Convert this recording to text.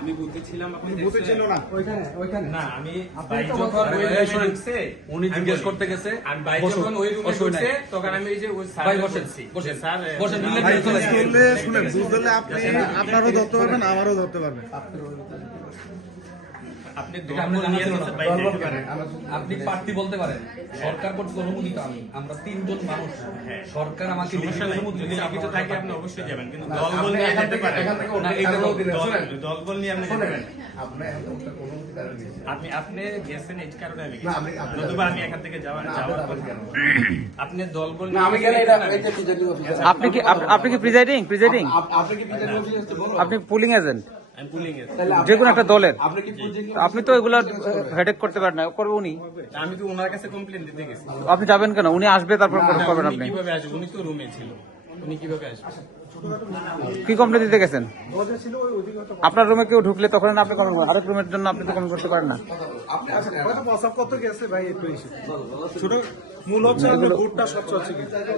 আমি বুথে ছিলাম, আপনি বুথে ছিল না ওইখানে না, আমি ভাই যখন ওই রুমে ঢুকছে, উনি জিজ্ঞেস করতে গেছে, আমি ভাই যখন ওই রুমে ঢুকছে তখন আমি এই যে ওই ভাই স্যার বসেন, বসেন, স্যার বসেন, ভাই, শুনেন, বুঝ ধরলে আপনি আপনারও ধরতে পারবেন, আমারও ধরতে পারবেন। আপনি এটা দল আপনি নিয়ে জানার যেতে জন্য। বাইরে যেতে পারেন। আপনি প্রার্থী বলতে পারেন, সরকার কর্তৃক অনুমোদিত আমরা 3 জন মানুষ, সরকার আমাকে সমস্যা নাই, অনুমতি যদি দিয়েছে, লিখিত আপনারা থাকে থাকবেন। আপনি অবশ্যই যাবেন, কিন্তু দলবল নিয়ে যেতে পারেন না, এটা বলতে দিলেন, শুনেন। দলবল নিয়ে আপনি যেতে পারেন। আপনি অনুমতি কারণ দিয়েছেন। আপনি গেছেন এই কারণে আমি না, আপনি- গেছি, নতুবা আমি এখান থেকে যাওয়ার যাবেন কথা। কেন? আপনি দলবল না, আমি নিয়ে গেলে যেতে এটা পারেন। এটা প্রিজাইডিং অফিসার। আপনি কি প্রিজাইডিং আপনি কি প্রিজাইডিং অফিসার বলো? আপনি পুলিং এজেন্ট আমি পুলিং এ। তাহলে আপনি- যে কোনো একটা দলের আপনি কি প্রিজাইডিং আপনি তো এগুলো হেডেক করতে পারেন না, করবে উনি। আমি তো ওনার কাছে কমপ্লেন দিতে গেছি। আপনি যাবেন কেন? উনি আসবে, তারপর করবেন উনি আপনি। কিভাবে আসবে? উনি তো রুমে ছিল, উনি কিভাবে আসবে? কি কমপ্লেন দিতে গেছেন? আপনার রুমে কেউ ঢুকলে তখন আপনি কমেন্ট করেন, আরেক রুমের জন্য আপনি তো কমেন্ট করতে পারেন না। হয়তো প্রস্তাব করতে গেছে ভাই, একটু ছোট মূল হচ্ছে বুটটা স্বচ্ছ হচ্ছে কি